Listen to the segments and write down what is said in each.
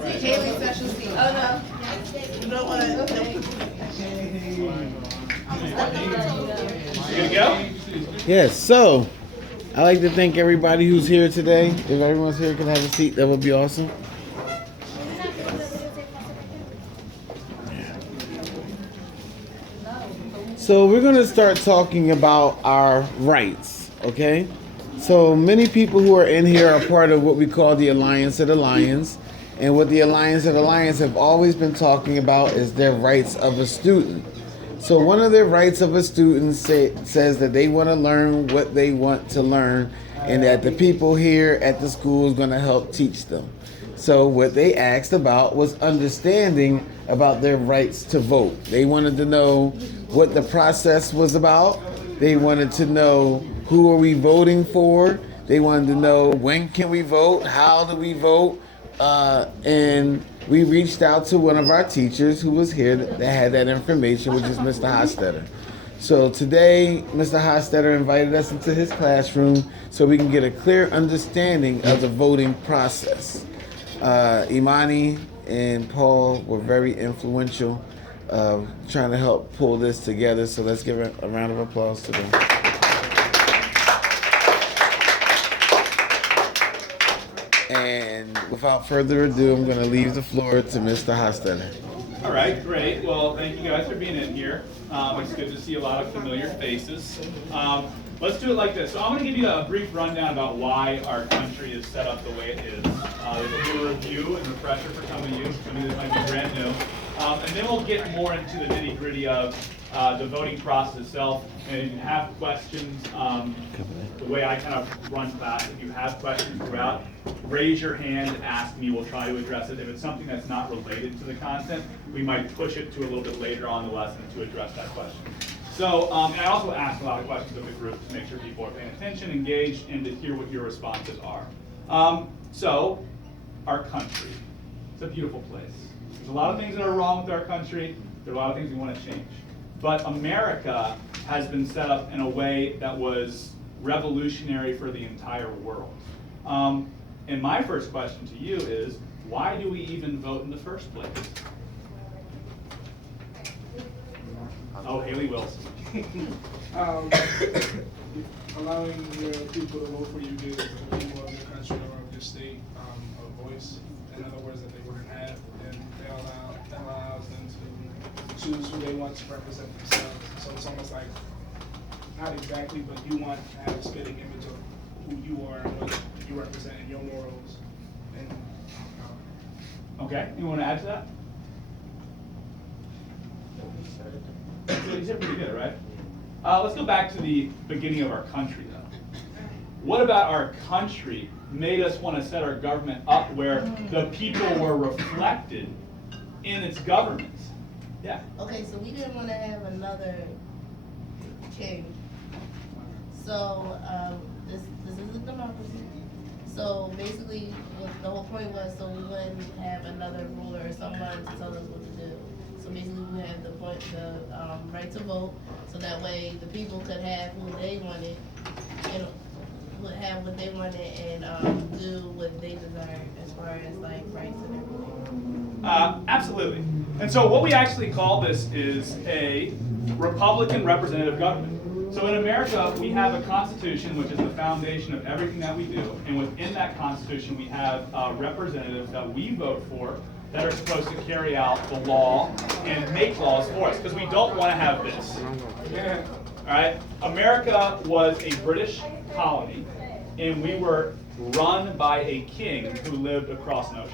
Haley's special seat. Oh no. You know what? You good to go? Yes, so I'd like to thank everybody who's here today. If everyone's here can have a seat, that would be awesome. So we're going to start talking about our rights, okay? So many people who are in here are part of what we call the Alliance of the Lions. And what the Alliance of the Lions have always been talking about is their rights of a student. So one of the rights of a student says that they want to learn what they want to learn and that the people here at the school is going to help teach them. So what they asked about was understanding about their rights to vote. They wanted to know what the process was about. They wanted to know who are we voting for. They wanted to know when can we vote, how do we vote, and we reached out to one of our teachers who was here that had that information, which is Mr. Hostetter. So today, Mr. Hostetter invited us into his classroom so we can get a clear understanding of the voting process. Imani and Paul were very influential trying to help pull this together, so let's give a round of applause to them. And without further ado, I'm going to leave the floor to Mr. Hostetter. All right, great. Well, thank you guys for being in here. It's good to see a lot of familiar faces. Let's do it like this. So I'm going to give you a brief rundown about why our country is set up the way it is. There's a little review and refresher for some of you. Some of you might be brand new. And then we'll get more into the nitty-gritty of the voting process itself. And if you have questions, the way I kind of run class, if you have questions throughout, raise your hand, ask me, we'll try to address it. If it's something that's not related to the content, we might push it to a little bit later on in the lesson to address that question. So, and I also ask a lot of questions of the group to make sure people are paying attention, engaged, and to hear what your responses are. So, our country. It's a beautiful place. There's a lot of things that are wrong with our country. There are a lot of things we want to change. But America has been set up in a way that was revolutionary for the entire world. And my first question to you is, why do we even vote in the first place? Oh, Haley Wilson. Allowing your people to vote for you gives the people of your country or of your state a voice. In other words, that they wouldn't have, and that allows them to choose who they want to represent themselves. So it's almost like, not exactly, but you want to have a spitting image of who you are and what you represent and your morals. And okay, you want to add to that? You said pretty good, right? Let's go back to the beginning of our country, though. What about our country made us want to set our government up where the people were reflected in its government? Yeah. Okay, so we didn't want to have another king. So this is a democracy. So basically, what the whole point was, so we wouldn't have another ruler or someone to tell us what to do. So basically, we had the right to vote, so that way the people could have who they wanted, and would have what they wanted, and do what they desired as far as like rights and everything. Absolutely. And so what we actually call this is a Republican representative government. So in America, we have a constitution, which is the foundation of everything that we do. And within that constitution, we have representatives that we vote for that are supposed to carry out the law and make laws for us, because we don't want to have this. All right? America was a British colony, and we were run by a king who lived across an ocean.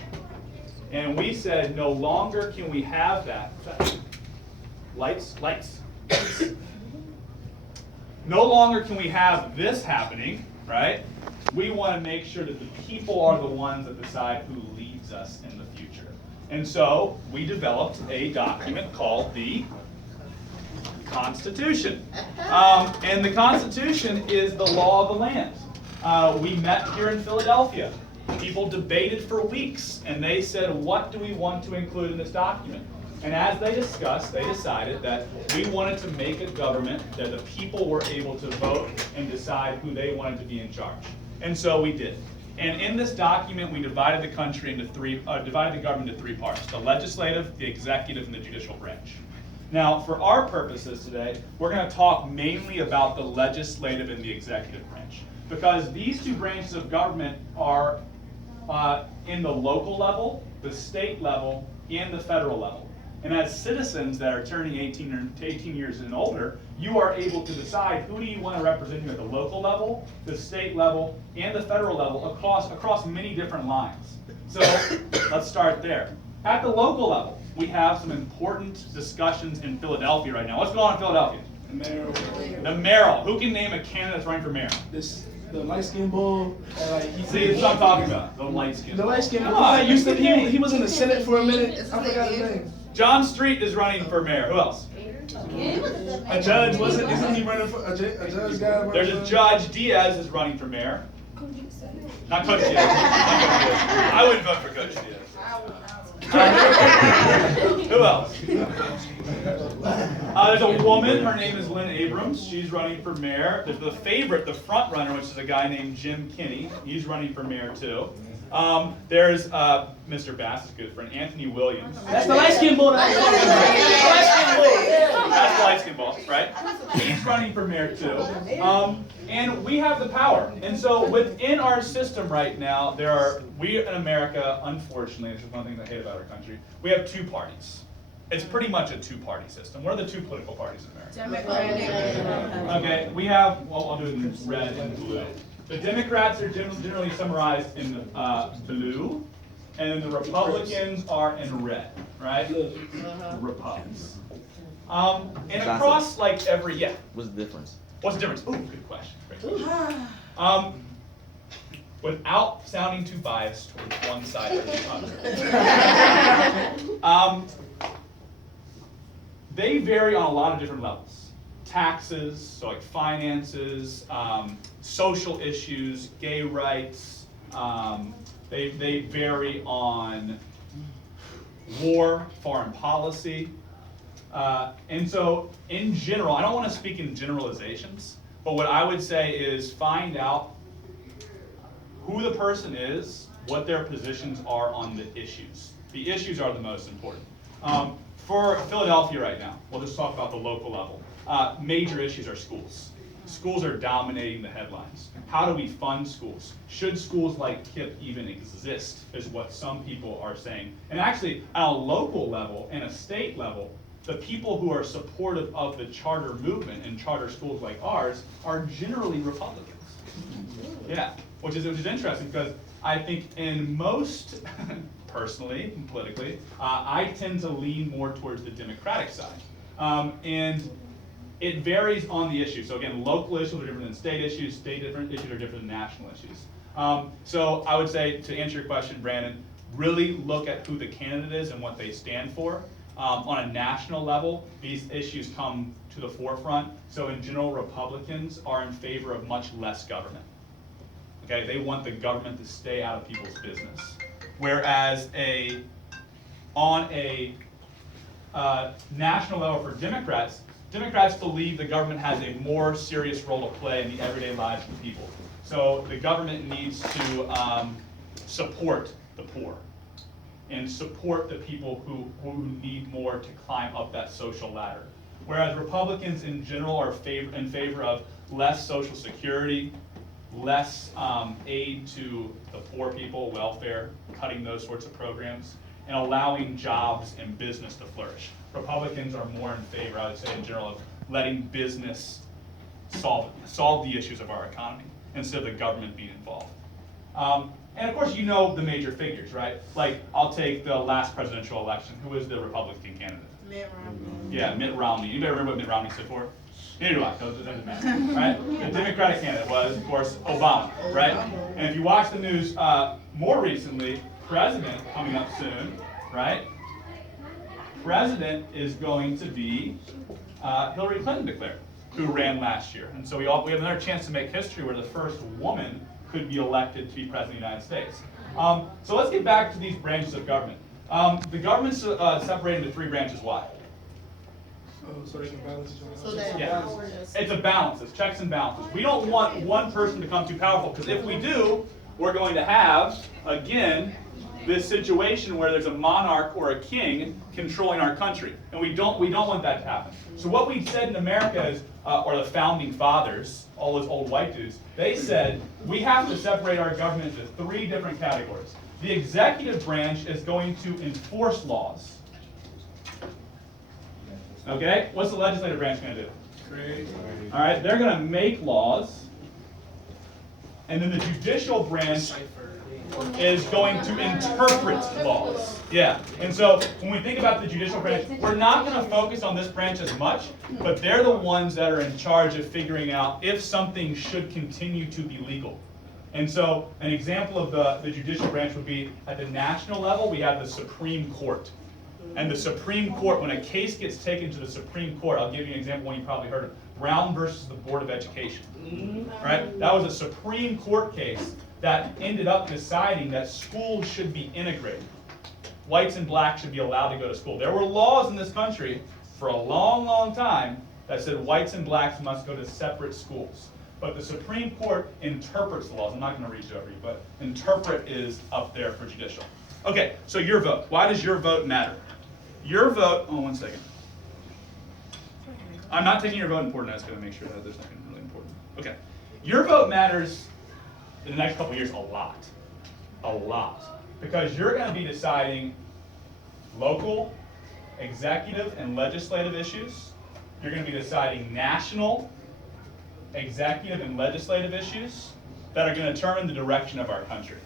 And we said, no longer can we have that. Lights. No longer can we have this happening, right? We want to make sure that the people are the ones that decide who leads us in the future. And so we developed a document called the Constitution. And the Constitution is the law of the land. We met here in Philadelphia. People debated for weeks, and they said, what do we want to include in this document? And as they discussed, they decided that we wanted to make a government that the people were able to vote and decide who they wanted to be in charge. And so we did. And in this document, we divided the country into divided the government into three parts: the legislative, the executive, and the judicial branch. Now, for our purposes today, we're going to talk mainly about the legislative and the executive branch, because these two branches of government are in the local level, the state level, and the federal level. And as citizens that are turning 18 years and older, you are able to decide who do you want to represent you at the local level, the state level, and the federal level across many different lines. So let's start there. At the local level, we have some important discussions in Philadelphia right now. What's going on in Philadelphia? The mayoral. Who can name a candidate that's running for mayor? The light-skinned bull. See, that's what I'm talking about. The light-skinned The bull. light-skinned Come bull. on. He was in the Senate for a minute. I forgot his name. John Street is running for mayor. Who else? A judge isn't he running for a judge guy? There's a judge. Diaz is running for mayor. Not Coach Diaz. Not Coach Diaz. I wouldn't vote for Coach Diaz. Who else? There's a woman. Her name is Lynn Abrams. She's running for mayor. There's the favorite, the front runner, which is a guy named Jim Kinney. He's running for mayor too. There's Mr. Bass's good friend, Anthony Williams. That's the light-skinned bull. That's the light-skinned ball, right? He's running for mayor too. And we have the power. And so within our system right now, we in America, unfortunately, this is one of the things I hate about our country, we have two parties. It's pretty much a two-party system. What are the two political parties in America? Okay, we have, well, I'll do it in red and blue. The Democrats are generally summarized in blue, and then the Republicans are in red, right? Republicans. And across like every, What's the difference? What's the difference? Oh, good question. Great question. Without sounding too biased towards one side or the other. They vary on a lot of different levels. Taxes, so like finances, social issues, gay rights. They vary on war, foreign policy. And so in general, I don't want to speak in generalizations, but what I would say is find out who the person is, what their positions are on the issues. The issues are the most important. For Philadelphia right now, we'll just talk about the local level. Major issues are schools. Schools are dominating the headlines. How do we fund schools? Should schools like KIPP even exist, is what some people are saying. And actually, at a local level and a state level, the people who are supportive of the charter movement and charter schools like ours are generally Republicans. Yeah, which is interesting because I think in most, personally and politically, I tend to lean more towards the Democratic side. And it varies on the issue. So again, local issues are different than state issues. State issues are different than national issues. So I would say, to answer your question, Brandon, really look at who the candidate is and what they stand for. On a national level, these issues come to the forefront. So in general, Republicans are in favor of much less government. Okay, they want the government to stay out of people's business. Whereas on a national level for Democrats believe the government has a more serious role to play in the everyday lives of people. So the government needs to support the poor and support the people who need more to climb up that social ladder. Whereas Republicans in general are in favor of less Social Security, less aid to the poor people, welfare, cutting those sorts of programs, and allowing jobs and business to flourish. Republicans are more in favor, I would say in general, of letting business solve the issues of our economy instead of the government being involved. And of course, you know the major figures, right? Like, I'll take the last presidential election. Who is the Republican candidate? Mitt Romney. Yeah, Mitt Romney. Anybody remember what Mitt Romney stood for? Neither do I, so it doesn't matter, right? The Democratic candidate was, of course, Obama, right? And if you watch the news more recently, President coming up soon, right? President is going to be Hillary Clinton declared, who ran last year. And so we have another chance to make history where the first woman could be elected to be president of the United States. So let's get back to these branches of government. The government's separated into three branches. Why? So they can balance each other. So that It's a balance. It's checks and balances. We don't want one person to become too powerful, because if we do, we're going to have, again, this situation where there's a monarch or a king controlling our country. And we don't want that to happen. So what we said in America is, or the founding fathers, all those old white dudes, they said we have to separate our government into 3 different categories. The executive branch is going to enforce laws. Okay? What's the legislative branch going to do? All right, they're going to make laws. And then the judicial branch is going to interpret laws. Yeah, and so when we think about the judicial branch, we're not going to focus on this branch as much, but they're the ones that are in charge of figuring out if something should continue to be legal. And so an example of the judicial branch would be at the national level, we have the Supreme Court. And the Supreme Court, when a case gets taken to the Supreme Court, I'll give you an example one you probably heard of, Brown versus the Board of Education. Right? That was a Supreme Court case that ended up deciding that schools should be integrated. Whites and blacks should be allowed to go to school. There were laws in this country for a long, long time that said whites and blacks must go to separate schools. But the Supreme Court interprets the laws. I'm not going to read it over you, but interpret is up there for judicial. Okay, so your vote. Why does your vote matter? Your vote, oh, one second. I'm not taking your vote important. I was going to make sure that there's nothing really important. Okay. Your vote matters in the next couple of years a lot. A lot. Because you're going to be deciding local, executive, and legislative issues. You're going to be deciding national, executive, and legislative issues that are going to determine the direction of our country.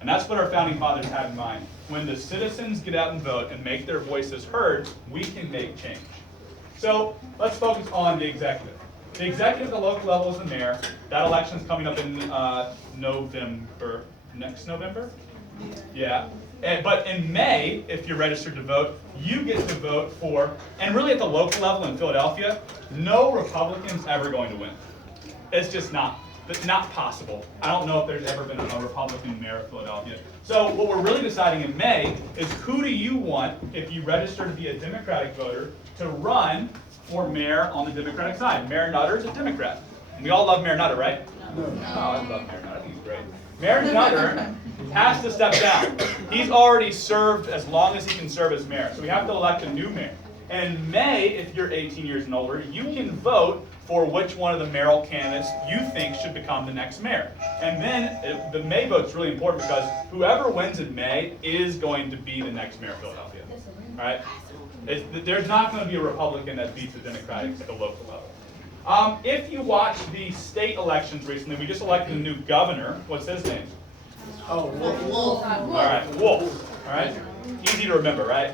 And that's what our founding fathers had in mind. When the citizens get out and vote and make their voices heard, we can make change. So let's focus on the executive. The executive at the local level is the mayor. That election's coming up in November. Next November? Yeah. But in May, if you're registered to vote, you get to vote for, and really at the local level in Philadelphia, no Republican's ever going to win. It's just not possible. I don't know if there's ever been a Republican mayor of Philadelphia. So what we're really deciding in May is who do you want, if you register to be a Democratic voter, to run for mayor on the Democratic side. Mayor Nutter is a Democrat. And we all love Mayor Nutter, right? No. Oh, I love Mayor Nutter. I think he's great. Mayor Nutter has to step down. He's already served as long as he can serve as mayor. So we have to elect a new mayor. And in May, if you're 18 years and older, you can vote for which one of the mayoral candidates you think should become the next mayor. And then the May vote's really important because whoever wins in May is going to be the next mayor of Philadelphia. All right? There's not going to be a Republican that beats a Democratic at the local level. If you watch the state elections recently, we just elected a new governor. What's his name? Oh, Wolf. All right, Wolf. All right, easy to remember, right?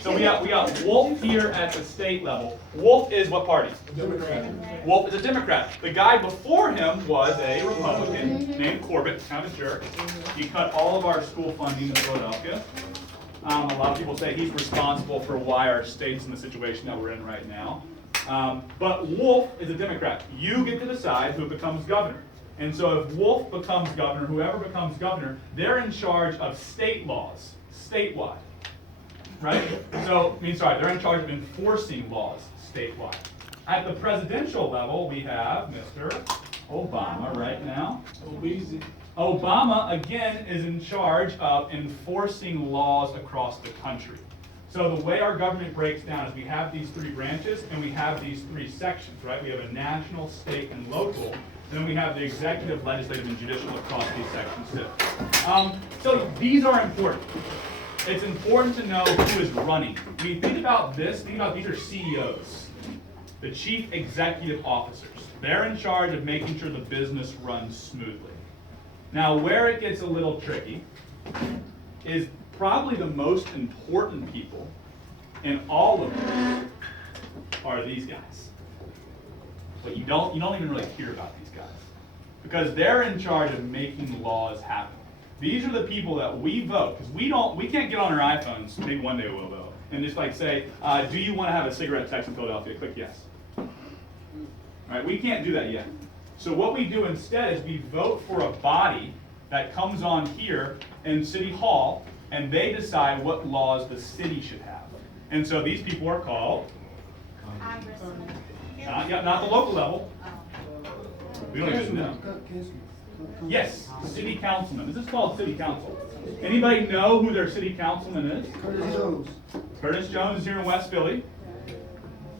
So we got Wolf here at the state level. Wolf is what party? Democrat. Wolf is a Democrat. The guy before him was a Republican named Corbett, kind of a jerk. He cut all of our school funding in Philadelphia. A lot of people say he's responsible for why our state's in the situation that we're in right now. But Wolf is a Democrat. You get to decide who becomes governor. And so if Wolf becomes governor, whoever becomes governor, they're in charge of state laws, statewide. Right? So, they're in charge of enforcing laws statewide. At the presidential level, we have Mr. Obama right now. Obama, again, is in charge of enforcing laws across the country. So the way our government breaks down is we have these 3 branches and we have these 3 sections, right? We have a national, state, and local. Then we have the executive, legislative, and judicial across these sections too. So these are important. It's important to know who is running. When you think about this, these are CEOs, the chief executive officers. They're in charge of making sure the business runs smoothly. Now, where it gets a little tricky is probably the most important people in all of this are these guys. But you don't even really hear about these guys because they're in charge of making laws happen. These are the people that we vote because we can't get on our iPhones. Maybe one day we'll though, and just like say, do you want to have a cigarette tax in Philadelphia? Click yes. All right, we can't do that yet. So what we do instead is we vote for a body that comes on here in City Hall, and they decide what laws the city should have. And so these people are called, not the local level. We don't even know. Yes, city councilman. This is called city council. Anybody know who their city councilman is? Curtis Jones. Curtis Jones is here in West Philly.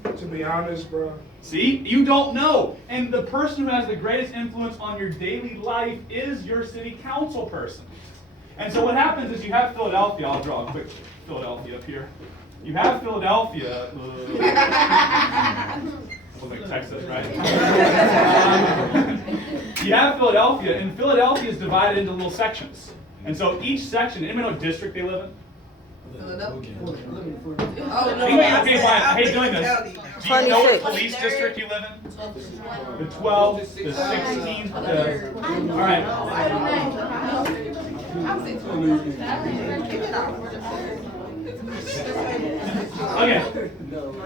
To be honest, bro. See, you don't know. And the person who has the greatest influence on your daily life is your city council person. And so what happens is you have Philadelphia. I'll draw a quick Philadelphia up here. You have Philadelphia. Looks like Texas, right? You have Philadelphia, and Philadelphia is divided into little sections. And so each section, anybody know what district they live in? Philadelphia. Oh, Oh, no. Anybody, okay, fine. I hate doing this. Do you know what 26. police district you live in? 12. The 12, the 16, the... All right. Okay,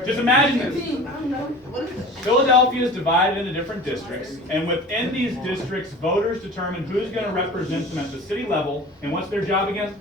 just imagine this. Philadelphia is divided into different districts, and within these districts, voters determine who's going to represent them at the city level, and what's their job again?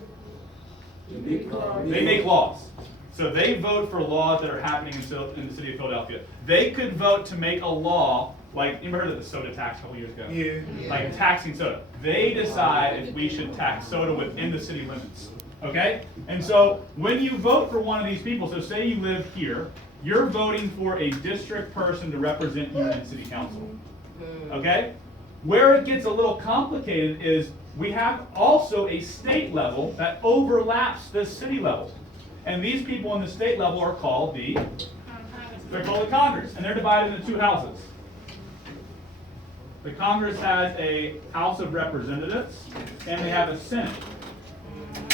They make laws. So they vote for laws that are happening in the city of Philadelphia. They could vote to make a law, like, you ever heard of the soda tax a couple years ago? Yeah. Like taxing soda. They decide if we should tax soda within the city limits. Okay? And so when you vote for one of these people, so say you live here, you're voting for a district person to represent you in city council. Okay? Where it gets a little complicated is we have also a state level that overlaps the city level. And these people in the state level are called they're called the Congress, and they're divided into two houses. The Congress has a House of Representatives, and they have a Senate.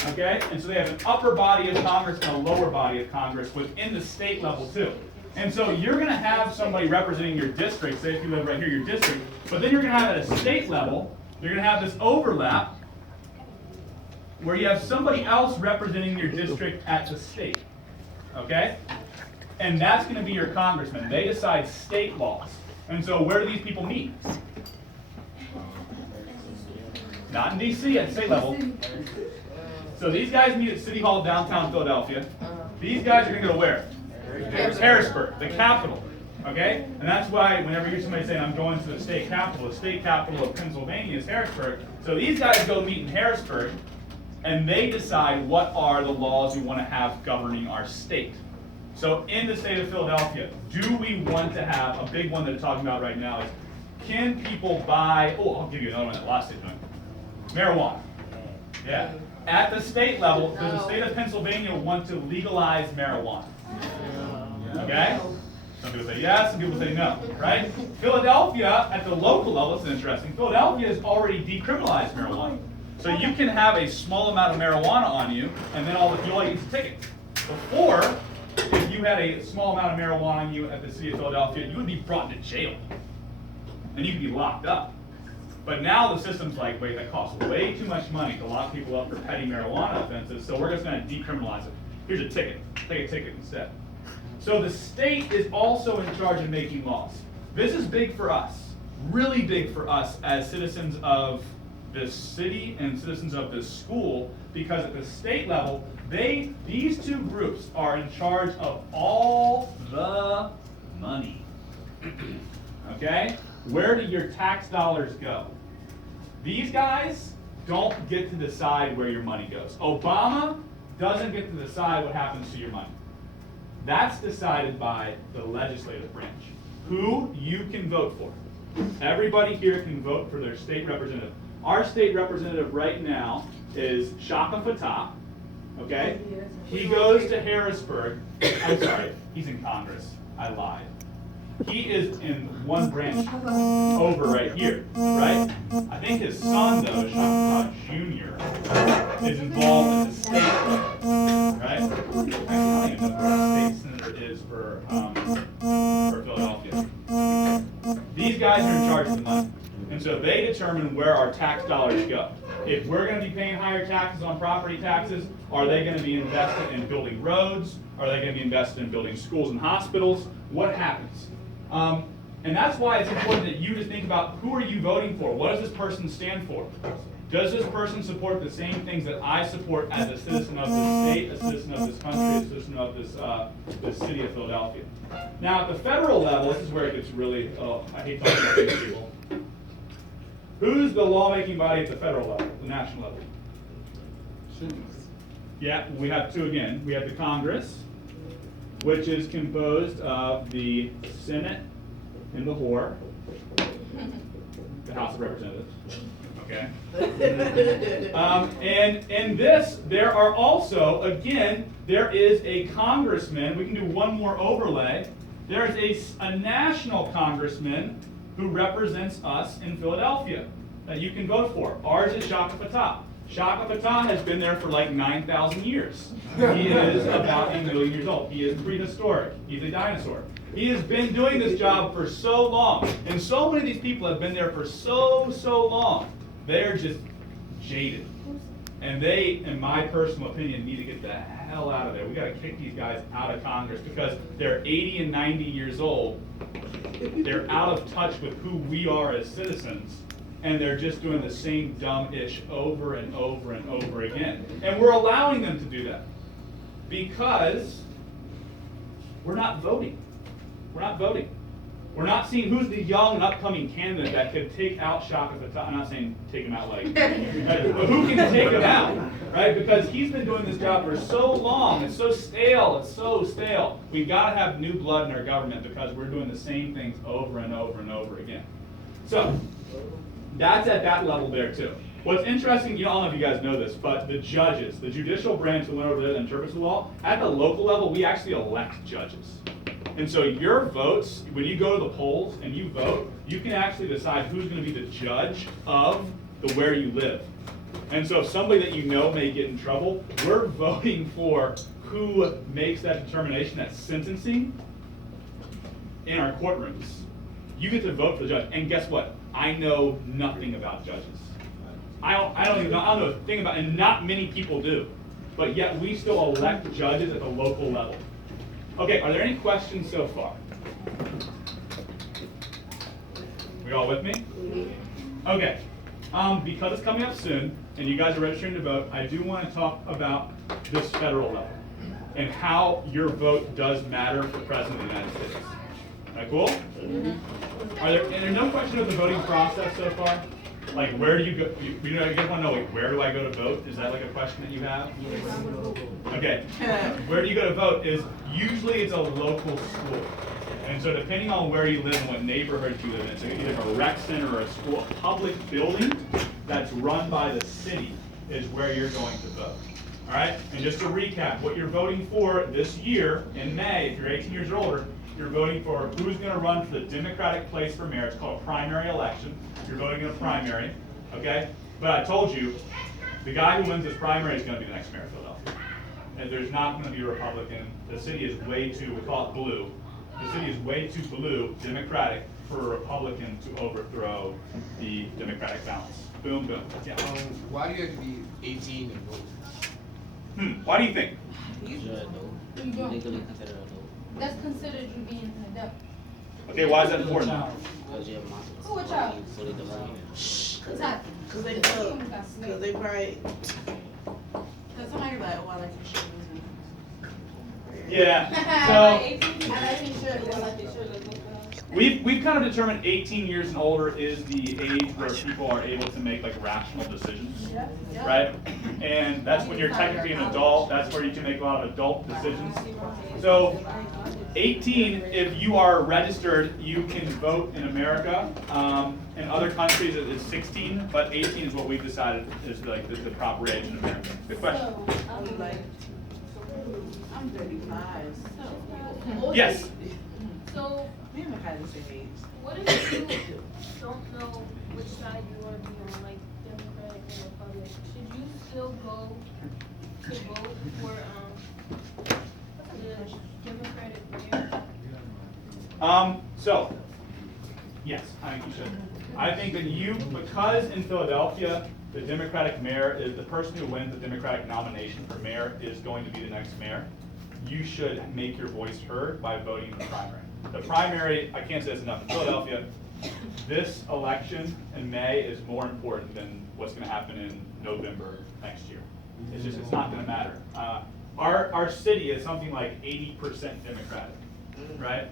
Okay? And so they have an upper body of Congress and a lower body of Congress within the state level too. And so you're going to have somebody representing your district, say if you live right here, your district, but then you're going to have at a state level, you're going to have this overlap where you have somebody else representing your district at the state. Okay? And that's going to be your congressman. They decide state laws. And so where do these people meet? Not in D.C. at state level. So these guys meet at City Hall downtown Philadelphia. These guys are going to go where? Harrisburg, the capital. Okay? And that's why whenever you hear somebody saying, I'm going to the state capital of Pennsylvania is Harrisburg. So these guys go meet in Harrisburg, and they decide what are the laws we want to have governing our state. So in the state of Philadelphia, do we want to have, a big one that they're talking about right now is, can people buy, I'll give you another one that last state doing, marijuana. Yeah. At the state level, does the state of Pennsylvania want to legalize marijuana? Okay? Some people say yes, some people say no, right? Philadelphia, at the local level, it's interesting, Philadelphia has already decriminalized marijuana. So you can have a small amount of marijuana on you, and then you only get a ticket. Before, if you had a small amount of marijuana on you at the city of Philadelphia, you would be brought into jail. And you could be locked up. But now the system's like, wait, that costs way too much money to lock people up for petty marijuana offenses, so we're just going to decriminalize it. Here's a ticket. Take a ticket instead. So the state is also in charge of making laws. This is big for us, really big for us as citizens of this city and citizens of this school, because at the state level, these two groups are in charge of all the money. Okay? Where do your tax dollars go? These guys don't get to decide where your money goes. Obama doesn't get to decide what happens to your money. That's decided by the legislative branch, who you can vote for. Everybody here can vote for their state representative. Our state representative right now is Shaka Fatah, okay? He goes to Harrisburg. I'm sorry, he's in Congress. I lied. He is in one branch over right here, right? I think his son, though, Shaka Jr., is involved at the state level, right? Actually, I don't even know who our state senator is for Philadelphia. These guys are in charge of the money. And so they determine where our tax dollars go. If we're going to be paying higher taxes on property taxes, are they going to be invested in building roads? Are they going to be invested in building schools and hospitals? What happens? And that's why it's important that you just think about, who are you voting for? What does this person stand for? Does this person support the same things that I support as a citizen of this state, a citizen of this country, a citizen of this city of Philadelphia? Now, at the federal level, this is where it gets really, I hate talking about these people. Who's the lawmaking body at the federal level, the national level? Yeah, we have two again. We have the Congress, which is composed of the Senate and the whore, the House of Representatives. Okay. And in this, there are also, again, there is a congressman. We can do one more overlay. There is a national congressman who represents us in Philadelphia that you can vote for. Ours is Shaka Fatah. Shaka Fatah has been there for like 9,000 years. He is about 1 million years old. He is prehistoric. He's a dinosaur. He has been doing this job for so long. And so many of these people have been there for so long. They're just jaded. And they, in my personal opinion, need to get the hell out of there. We got to kick these guys out of Congress because they're 80 and 90 years old. They're out of touch with who we are as citizens. And they're just doing the same dumb-ish over and over and over again. And we're allowing them to do that because we're not voting. We're not voting. We're not seeing who's the young and upcoming candidate that could take out Shaka Fatah. I'm not saying take him out like, right? But who can take him out, right? Because he's been doing this job for so long. It's so stale. It's so stale. We've got to have new blood in our government because we're doing the same things over and over and over again. So that's at that level there too. What's interesting, I don't know if you guys know this, but the judges, the judicial branch that went over there that interprets the law, at the local level, we actually elect judges. And so your votes, when you go to the polls and you vote, you can actually decide who's going to be the judge of the where you live. And so if somebody that you know may get in trouble, we're voting for who makes that determination, that sentencing, in our courtrooms. You get to vote for the judge. And guess what? I know nothing about judges. I don't know a thing about, and not many people do. But yet we still elect judges at the local level. Okay, are there any questions so far? We all with me? Okay, because it's coming up soon, and you guys are registering to vote, I do want to talk about this federal level, and how your vote does matter for President of the United States. Is that cool? Are there, and there's no question of the voting process so far? Like, where do you go? You guys want to know, like, where do I go to vote? Is that like a question that you have? Okay. Where do you go to vote is usually it's a local school. And so depending on where you live and what neighborhood you live in, it's either a rec center or a school, a public building that's run by the city is where you're going to vote. All right? And just to recap, what you're voting for this year in May, if you're 18 years or older, you're voting for who's going to run for the Democratic place for mayor. It's called a primary election. You're voting in a primary, okay? But I told you, the guy who wins this primary is going to be the next mayor of Philadelphia. And there's not going to be a Republican. The city is way too, we call it blue. The city is way too blue, Democratic, for a Republican to overthrow the Democratic balance. Boom, boom. Yeah. Why do you have to be 18 and vote? Why do you think? You don't. Legally considered adult. That's considered you being an adult. Okay, why is that important? Because you're a minor. Who a child? You fully developed. Exactly. Cause they probably, cause somebody like, oh, I like your shirt. Yeah. I So like your shirt. I like your shirt. we've kind of determined 18 years and older is the age where people are able to make like rational decisions, right? And that's when you're technically an adult. That's where you can make a lot of adult decisions. So 18, if you are registered, you can vote in America. In other countries, it's 16, but 18 is what we've decided is like the proper age in America. Good question. I'm like, I'm 35, so. Yes. So, Me and my kind of the same age. what if you don't know which side you want to be on, like Democratic or Republican? Should you still go to vote for the Democratic mayor? So, yes, I think you should. I think that because in Philadelphia, the Democratic mayor is the person who wins the Democratic nomination for mayor is going to be the next mayor. You should make your voice heard by voting in the primary. The primary, I can't say this enough, in Philadelphia, this election in May is more important than what's going to happen in November next year. It's not going to matter. Our city is something like 80% Democratic. right?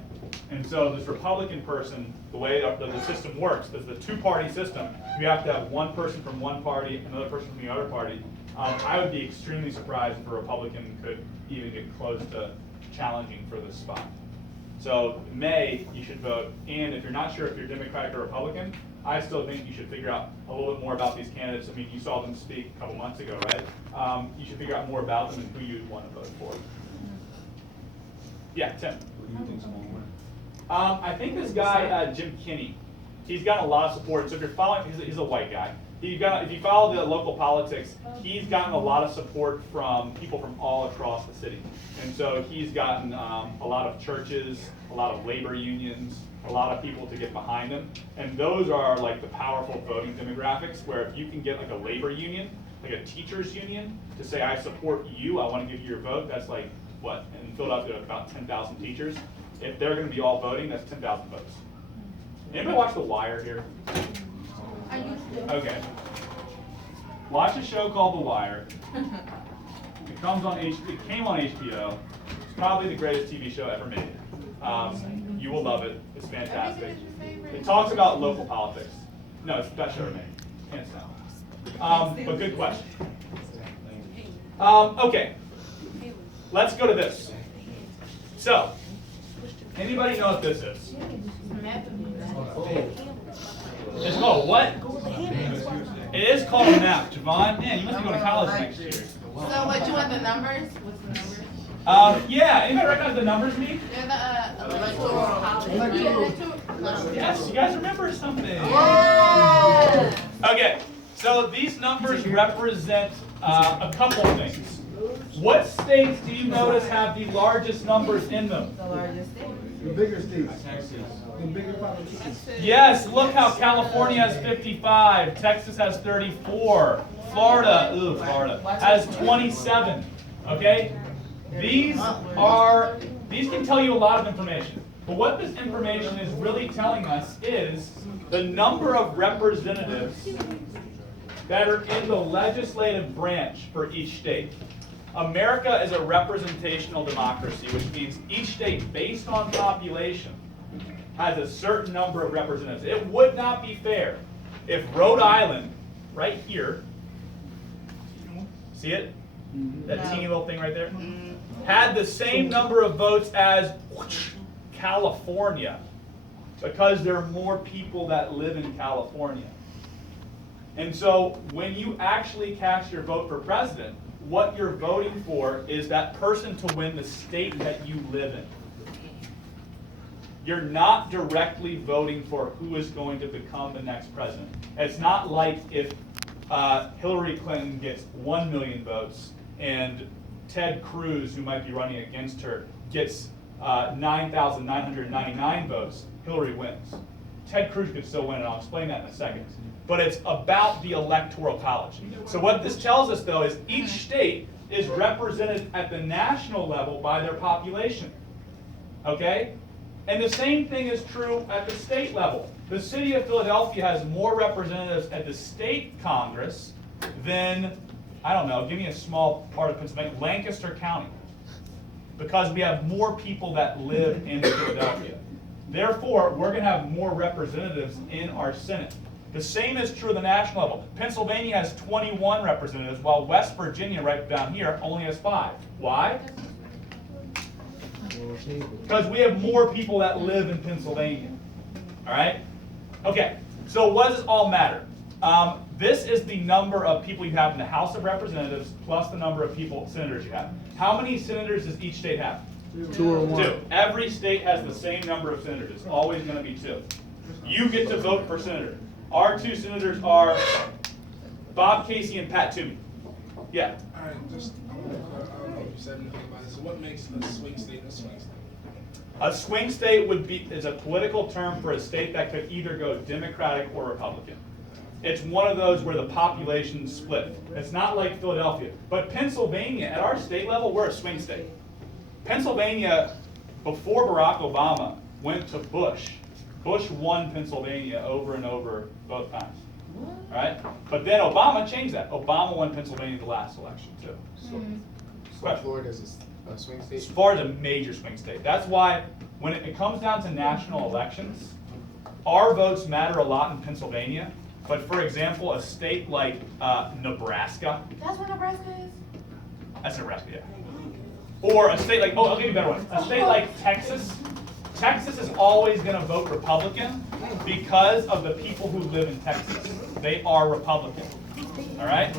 And so this Republican person, the way the system works, is the two-party system. You have to have one person from one party, another person from the other party. I would be extremely surprised if a Republican could even get close to challenging for this spot. So May, you should vote, and if you're not sure if you're Democratic or Republican, I still think you should figure out a little bit more about these candidates. I mean, you saw them speak a couple months ago, right? You should figure out more about them and who you'd want to vote for. Yeah, Tim. Who do you think's gonna win? I think this guy, Jim Kinney, he's gotten a lot of support. So if you're following, he's a white guy. If you follow the local politics, he's gotten a lot of support from people from all across the city. And so he's gotten a lot of churches, a lot of labor unions, a lot of people to get behind him. And those are like the powerful voting demographics where if you can get like a labor union, like a teachers union, to say, I support you, I want to give you your vote, that's like, what, in Philadelphia, about 10,000 teachers. If they're going to be all voting, that's 10,000 votes. Anybody watch The Wire here? I used to. Okay. Watch a show called The Wire. It came on HBO. It's probably the greatest TV show ever made. You will love it. It's fantastic. It talks about local politics. No, it's the best show ever made. Hands down. But good question. Okay. Let's go to this. So, anybody know what this is? It's called what? It is called a map. Javon, man, you must be going to college next year. So what, you want the numbers? What's the numbers? Yeah, anybody recognize the numbers, me? They're the electoral college. Yes, you guys remember something. Yeah. Okay, so these numbers represent a couple of things. What states do you notice have the largest numbers in them? The largest state. The bigger states. Texas. The bigger population. Yes, look how California has 55, Texas has 34, Florida has 27, okay? These can tell you a lot of information. But what this information is really telling us is the number of representatives that are in the legislative branch for each state. America is a representational democracy, which means each state, based on population, has a certain number of representatives. It would not be fair if Rhode Island, right here, see it? That teeny little thing right there? Had the same number of votes as California, because there are more people that live in California. And so when you actually cast your vote for president, what you're voting for is that person to win the state that you live in. You're not directly voting for who is going to become the next president. It's not like if Hillary Clinton gets 1 million votes and Ted Cruz, who might be running against her, gets 9,999 votes, Hillary wins. Ted Cruz could still win, and I'll explain that in a second. But it's about the electoral college. So what this tells us, though, is each state is represented at the national level by their population. Okay? And the same thing is true at the state level. The city of Philadelphia has more representatives at the state Congress than, I don't know, give me a small part of Pennsylvania, Lancaster County. Because we have more people that live in Philadelphia. Therefore, we're going to have more representatives in our Senate. The same is true at the national level. Pennsylvania has 21 representatives, while West Virginia, right down here, only has 5. Why? Because we have more people that live in Pennsylvania. All right? Okay, so what does this all matter? This is the number of people you have in the House of Representatives plus the number of senators you have. How many senators does each state have? 2 or 1. 2. Every state has the same number of senators. It's always going to be 2. You get to vote for senator. Our 2 senators are Bob Casey and Pat Toomey. Yeah. All right, I don't know if you said anything about it. So what makes a swing state a swing state? A swing state is a political term for a state that could either go Democratic or Republican. It's one of those where the population split. It's not like Philadelphia. But Pennsylvania, at our state level, we're a swing state. Pennsylvania, before Barack Obama went to Bush, Bush won Pennsylvania over and over both times. All right? But then Obama changed that. Obama won Pennsylvania the last election, too. So Florida is a swing state? Florida's a major swing state. That's why when it comes down to national elections, our votes matter a lot in Pennsylvania. But for example, a state like Nebraska, That's where Nebraska is? that's Nebraska, yeah. Or a state like, oh, I'll give you a better one. A state like Texas. Texas is always going to vote Republican because of the people who live in Texas. They are Republican. All right?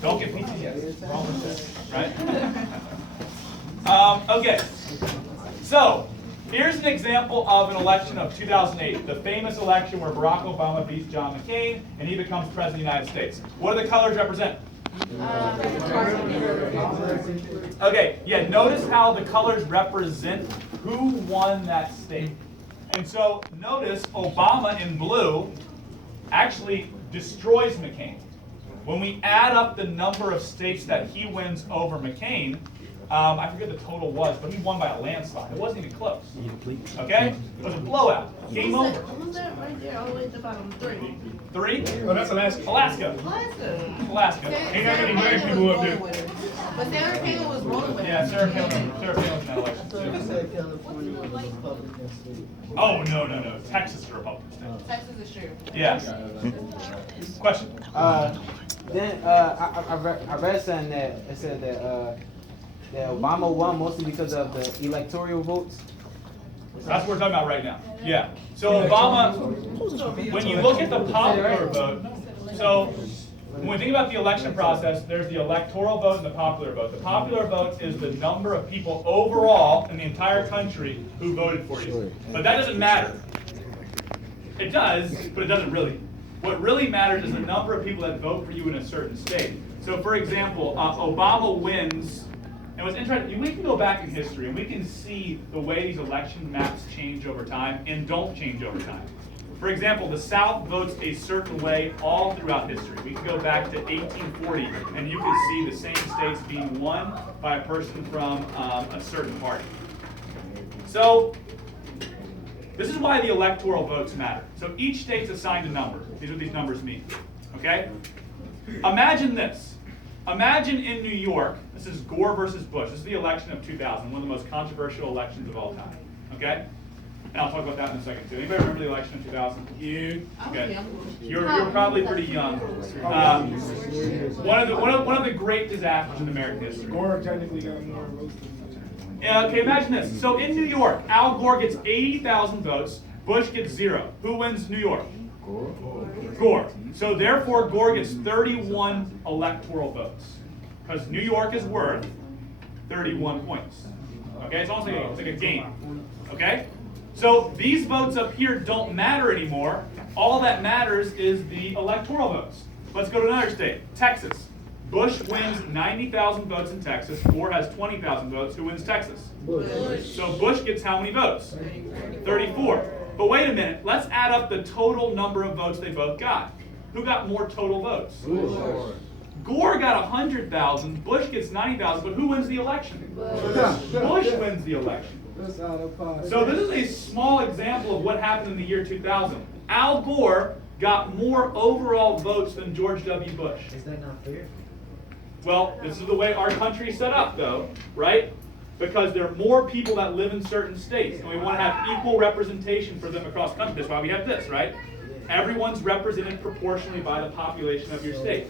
Don't get PTSD. Wrong with that, right? Okay. So, here's an example of an election of 2008, the famous election where Barack Obama beats John McCain and he becomes president of the United States. What do the colors represent? Okay, yeah, notice how the colors represent who won that state. And so notice Obama in blue actually destroys McCain. When we add up the number of states that he wins over McCain, I forget the total was, but he won by a landslide. It wasn't even close. Okay? It was a blowout. Game over. Who's that right there, all the way at the bottom? 3. 3? Oh, that's Alaska. Alaska. Alaska. Ain't that many black people up there. But Sarah Palin was rolling with Yeah, Sarah Palin's in that election So you too. said California was a Republican state. Oh, no. Texas is a Republican state. Texas is true. Yeah. Question? Then I read something that it said that Obama won mostly because of the electoral votes. That's what we're talking about right now. Yeah. So Obama, when you look at the popular vote, so when we think about the election process, there's the electoral vote and the popular vote. The popular vote is the number of people overall in the entire country who voted for you. But that doesn't matter. It does, but it doesn't really. What really matters is the number of people that vote for you in a certain state. So for example, Obama wins. And what's interesting, we can go back in history and we can see the way these election maps change over time and don't change over time. For example, the South votes a certain way all throughout history. We can go back to 1840 and you can see the same states being won by a person from a certain party. So this is why the electoral votes matter. So each state's assigned a number. These are what these numbers mean. Okay? Imagine this. Imagine in New York, this is Gore versus Bush. This is the election of 2000, one of the most controversial elections of all time. Okay? And I'll talk about that in a second too. Anybody remember the election of 2000? You? Okay. You're probably pretty young. One of the great disasters in American history. Gore technically got more votes than Yeah, okay, imagine this. So in New York, Al Gore gets 80,000 votes. Bush gets 0. Who wins New York? Gore. So therefore, Gore gets 31 electoral votes. Because New York is worth 31 points. Okay, it's almost like a game. Okay? So these votes up here don't matter anymore. All that matters is the electoral votes. Let's go to another state, Texas. Bush wins 90,000 votes in Texas. Gore has 20,000 votes. Who wins Texas? Bush. So Bush gets how many votes? 34. But wait a minute. Let's add up the total number of votes they both got. Who got more total votes? Bush. Gore got 100,000. Bush gets 90,000. But who wins the election? Bush wins the election. That's out of pocket. So this is a small example of what happened in the year 2000. Al Gore got more overall votes than George W. Bush. Is that not fair? Well, this is the way our country is set up, though, right? Because there are more people that live in certain states, and we want to have equal representation for them across the country. That's why we have this, right? Everyone's represented proportionally by the population of your state.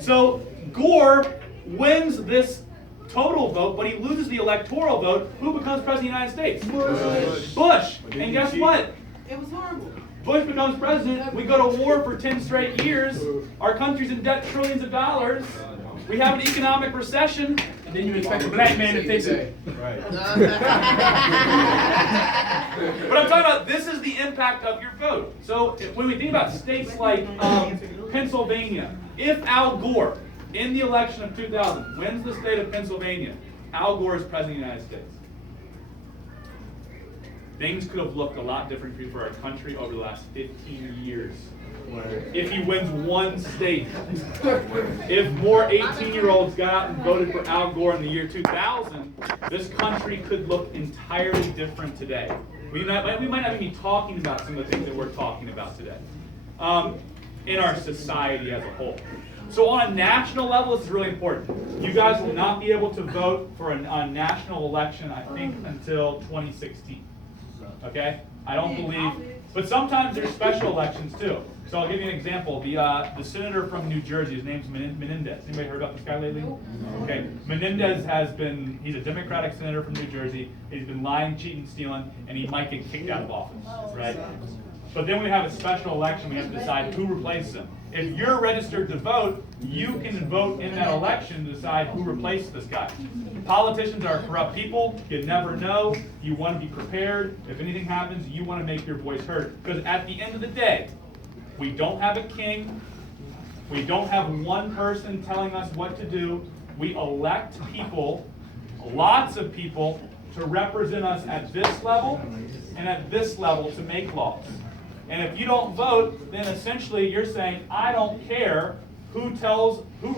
So Gore wins this total vote, but he loses the electoral vote. Who becomes president of the United States? Bush. And guess what? It was horrible. Bush becomes president. We go to war for 10 straight years. Our country's in debt trillions of dollars. We have an economic recession. And then you expect a black man to fix it. Right. But I'm talking about, this is the impact of your vote. So when we think about states like Pennsylvania, if Al Gore, in the election of 2000, wins the state of Pennsylvania, Al Gore is president of the United States. Things could have looked a lot different for our country over the last 15 years. If he wins one state. If more 18-year-olds got out and voted for Al Gore in the year 2000, this country could look entirely different today. We might not even be talking about some of the things that we're talking about today in our society as a whole. So on a national level, this is really important. You guys will not be able to vote for a national election, I think, until 2016. Okay? I don't believe, but sometimes there's special elections too. So I'll give you an example. The senator from New Jersey, his name's Menendez. Anybody heard about this guy lately? Okay. Menendez he's a Democratic senator from New Jersey. He's been lying, cheating, stealing, and he might get kicked out of office, right? But then we have a special election. We have to decide who replaces him. If you're registered to vote, you can vote in that election to decide who replaces this guy. Politicians are corrupt people. You never know. You want to be prepared. If anything happens, you want to make your voice heard. Because at the end of the day, we don't have a king. We don't have one person telling us what to do. We elect people, lots of people, to represent us at this level and at this level to make laws. And if you don't vote, then essentially you're saying, I don't care who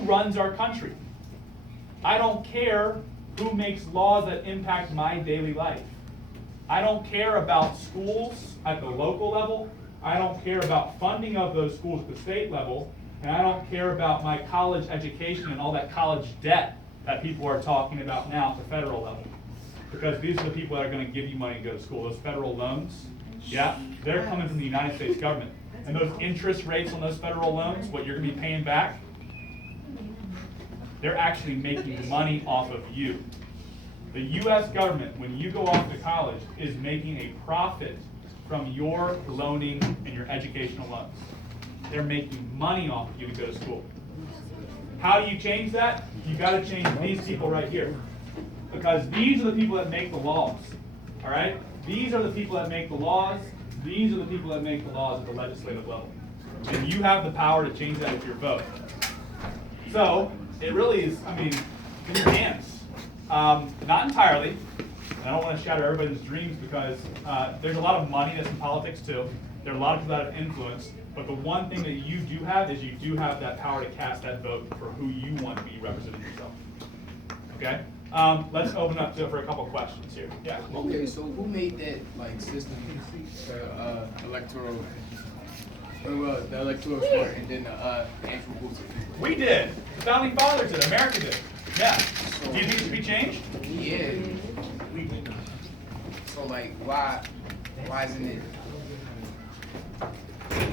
runs our country. I don't care who makes laws that impact my daily life. I don't care about schools at the local level. I don't care about funding of those schools at the state level. And I don't care about my college education and all that college debt that people are talking about now at the federal level. Because these are the people that are going to give you money to go to school. Those federal loans, yeah, they're coming from the United States government. And those interest rates on those federal loans, what you're going to be paying back, they're actually making money off of you. The U.S. government, when you go off to college, is making a profit from your loaning and your educational loans. They're making money off of you to go to school. How do you change that? You got to change these people right here. Because these are the people that make the laws. All right? These are the people that make the laws. These are the people that make the laws at the legislative level. And you have the power to change that with your vote. So, it really is, in your hands. Not entirely. I don't want to shatter everybody's dreams because there's a lot of money that's in politics too. There are a lot of people that have influence. But the one thing that you do have is you do have that power to cast that vote for who you want to be representing yourself. Okay? Let's open up for a couple questions here. Yeah. Okay, so who made that system, the electoral, the electoral court and then the actual booth? We did. The founding fathers did. America did. Yeah. So, do you think it should be changed? Yeah. So why isn't it?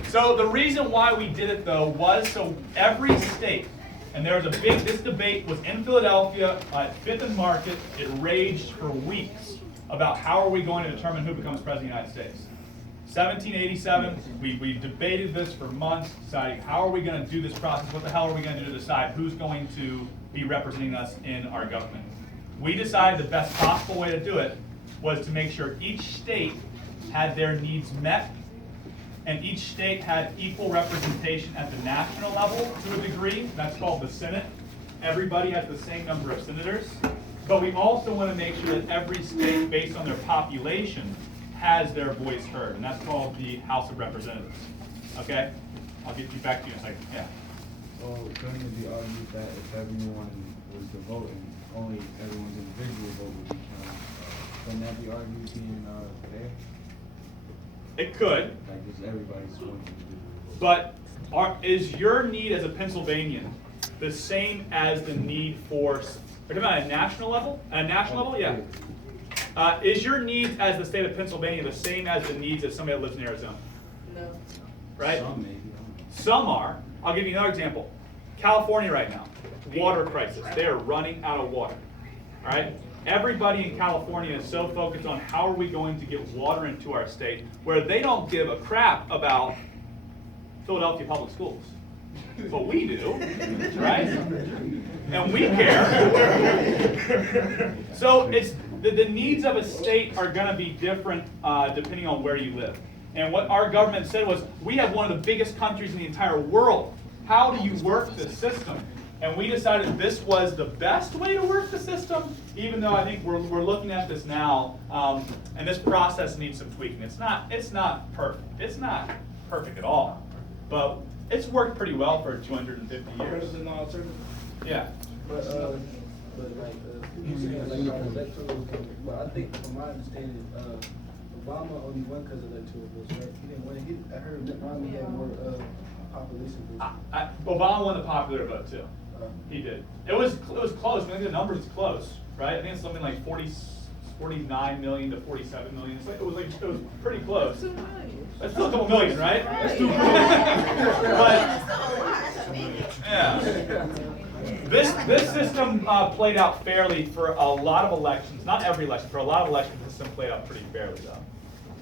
So the reason why we did it though was so every state, and there was this debate was in Philadelphia at 5th and Market. It raged for weeks about how are we going to determine who becomes president of the United States. 1787, we debated this for months, deciding how are we going to do this process, what the hell are we going to do to decide who's going to be representing us in our government. We decided the best possible way to do it was to make sure each state had their needs met and each state had equal representation at the national level to a degree. That's called the Senate. Everybody has the same number of senators. But we also want to make sure that every state, based on their population, has their voice heard. And that's called the House of Representatives. Okay? I'll get you back to you in a second. Yeah. Well, couldn't it be argued that if everyone was to vote and only everyone's individual vote would be counted, couldn't that be argued being fair? It could. Like just everybody's voting individual. But is your need as a Pennsylvanian the same as the need for, are you talking about at a national level? At a national level, yeah. Is your needs as the state of Pennsylvania the same as the needs of somebody that lives in Arizona? No. Right? Some maybe. Some are. I'll give you another example. California right now, water crisis. They are running out of water. All right? Everybody in California is so focused on how are we going to get water into our state, where they don't give a crap about Philadelphia public schools. But we do, right? And we care. So it's the needs of a state are going to be different depending on where you live. And what our government said was, we have one of the biggest countries in the entire world. How do you work the system? And we decided this was the best way to work the system, even though I think we're looking at this now, and this process needs some tweaking. It's not perfect. It's not perfect at all, but it's worked pretty well for 250 years. Better than alternative. Yeah. But you saying like our electoral, but I think from my understanding, Obama only won because of electoral votes, right? He didn't win. I heard that Romney had more population votes. Obama won the popular vote too. He did. It was close. I think the numbers is close, right? I think it's something like 40 49 million to 47 million. It was pretty close. That's still a couple million, right? That's still but yeah. This system played out fairly for a lot of elections. Not every election. For a lot of elections, the system played out pretty fairly, though.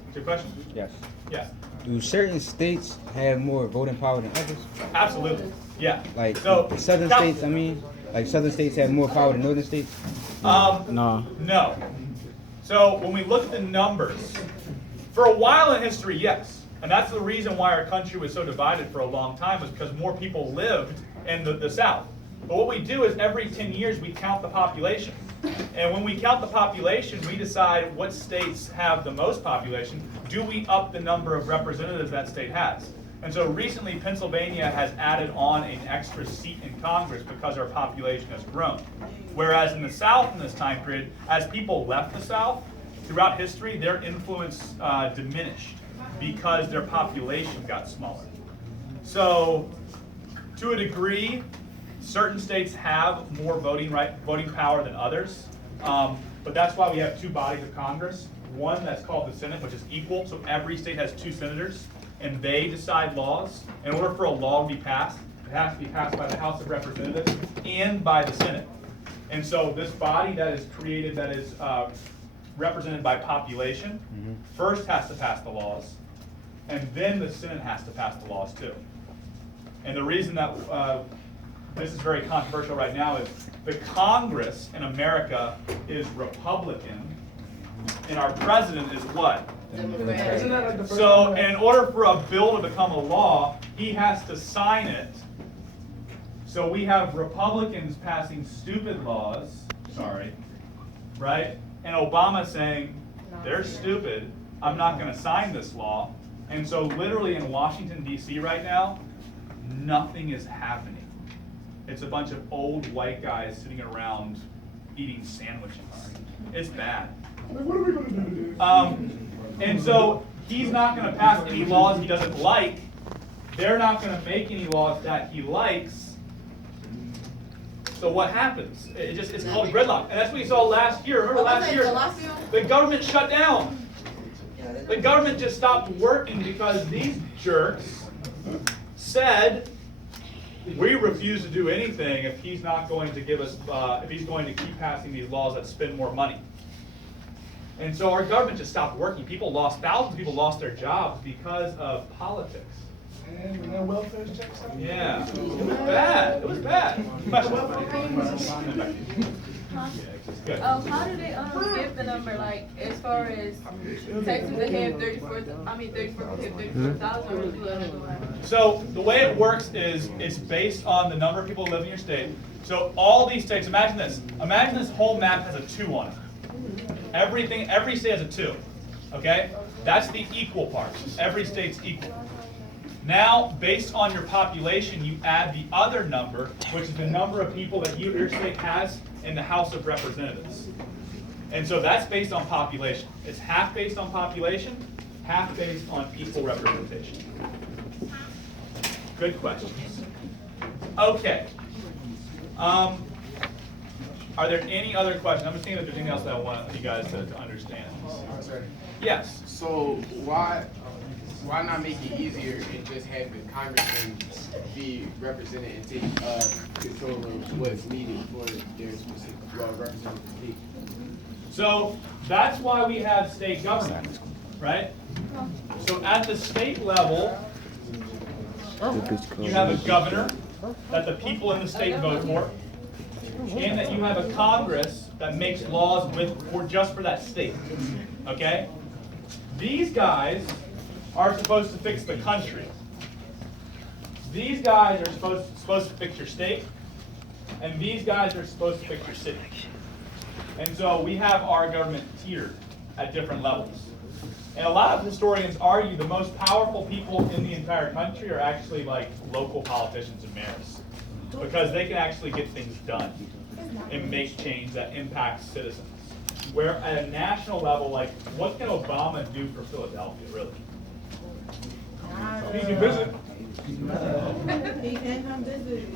Is your question? Yes. Yeah. Do certain states have more voting power than others? Absolutely. Yeah. Like So, the southern now- states, I mean, like southern states have more power than northern states? No. No. So when we look at the numbers, for a while in history, yes. And that's the reason why our country was so divided for a long time, was because more people lived in the South. But what we do is every 10 years we count the population. And when we count the population, we decide what states have the most population. Do we up the number of representatives that state has? And so recently, Pennsylvania has added on an extra seat in Congress because our population has grown. Whereas in the South in this time period, as people left the South, throughout history, their influence diminished because their population got smaller. So to a degree, certain states have more voting power than others. But that's why we have two bodies of Congress. One that's called the Senate, which is equal, so every state has 2 senators, and they decide laws. In order for a law to be passed, it has to be passed by the House of Representatives and by the Senate. And so this body that is created, that is represented by population, first has to pass the laws, and then the Senate has to pass the laws too. And the reason that this is very controversial right now is the Congress in America is Republican, and our president is what? Isn't that like the first So one? in order for a bill to become a law, he has to sign it. So we have Republicans passing stupid laws, right? And Obama saying, they're stupid, I'm not gonna sign this law. And so literally in Washington, D.C. right now, nothing is happening. It's a bunch of old white guys sitting around eating sandwiches. It's bad. What are we gonna do? And so he's not gonna pass any laws he doesn't like. They're not gonna make any laws that he likes. So what happens? It's called gridlock. And that's what you saw last year. Remember last year? The government shut down. The government just stopped working because these jerks said, we refuse to do anything if he's not going to give us, if he's going to keep passing these laws that spend more money. And so our government just stopped working. Thousands of people lost their jobs because of politics. And when that welfare checks out? Yeah, it was bad. It was bad. Good. How do they give the number, like, as far as Texas they have 34,000 or 200? So the way it works is it's based on the number of people who live in your state. So all these states, imagine this whole map has a 2 on it. Every state has a 2, okay? That's the equal part. Every state's equal. Now, based on your population, you add the other number, which is the number of people that your state has in the House of Representatives. And so that's based on population. It's half based on population, half based on equal representation. Good questions. Okay. Are there any other questions? I'm just thinking if there's anything else that I want you guys to understand. Yes. So why not make it easier and just have the congressmen be represented and take control of what's needed for their specific representative state? So that's why we have state government, right? So at the state level, you have a governor that the people in the state vote for, and that you have a Congress that makes laws just for that state, okay? These guys are supposed to fix the country. These guys are supposed to fix your state, and these guys are supposed to fix your city. And so we have our government tiered at different levels. And a lot of historians argue the most powerful people in the entire country are actually like local politicians and mayors, because they can actually get things done and make change that impacts citizens. Where at a national level, like, what can Obama do for Philadelphia, really? He can visit. He can come visit.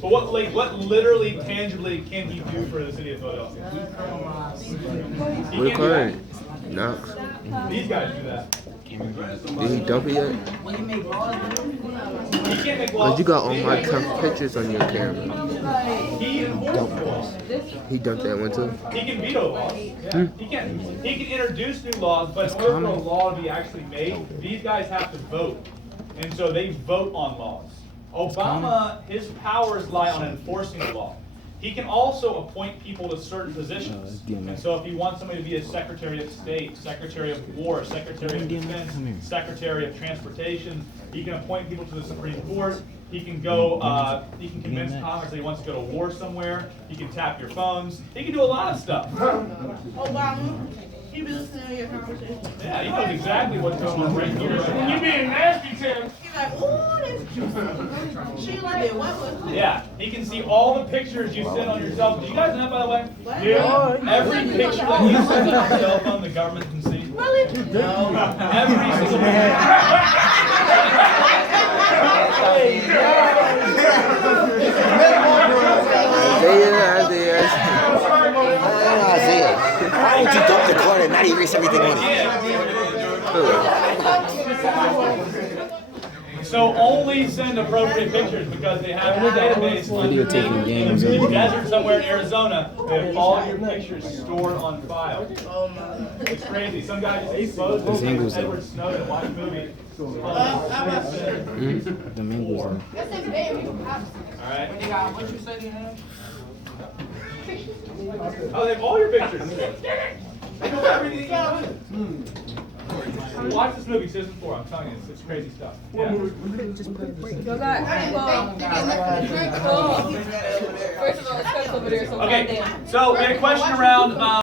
But what literally, tangibly can he do for the city of Philadelphia? He We're can't do that. current. Knox. These guys do that. Did he dump it yet? He can't make laws. Cause you got all my tough pictures on your camera. He enforces laws. He dumped that one too. He can veto laws. Yeah. He can introduce new laws, but in order for a law to be actually made, these guys have to vote. And so they vote on laws. Obama, his powers lie on enforcing the law. He can also appoint people to certain positions. And so if he wants somebody to be a Secretary of State, Secretary of War, Secretary of Defense, Secretary of Transportation, he can appoint people to the Supreme Court. He can go, he can convince Congress that he wants to go to war somewhere. He can tap your phones. He can do a lot of stuff. Obama, he be listening to your conversation. Yeah, he knows exactly what's going on right here. You being nasty, Tim. He's like, ooh, this. She like, what was? Yeah, he can see all the pictures you send on your cell phone. Do you guys know, by the way? What? Yeah. Every picture that you send on your cell phone, the government can see. Really? No. Every single Isaiah. Why would you dump the card and not erase everything on it? So only send appropriate pictures because they have a database underneath in the desert somewhere in Arizona. They have all your pictures stored on file. Oh my. It's crazy. Some guy just exposed this Edward Snowden watch a movie. The mangoes are. All right. What you say you have? Oh, they have all your pictures. They know everything you do. Watch this movie, season 4. I'm telling you, it's crazy stuff. Yeah. First of all, it's over there, so Okay, so we had a question around.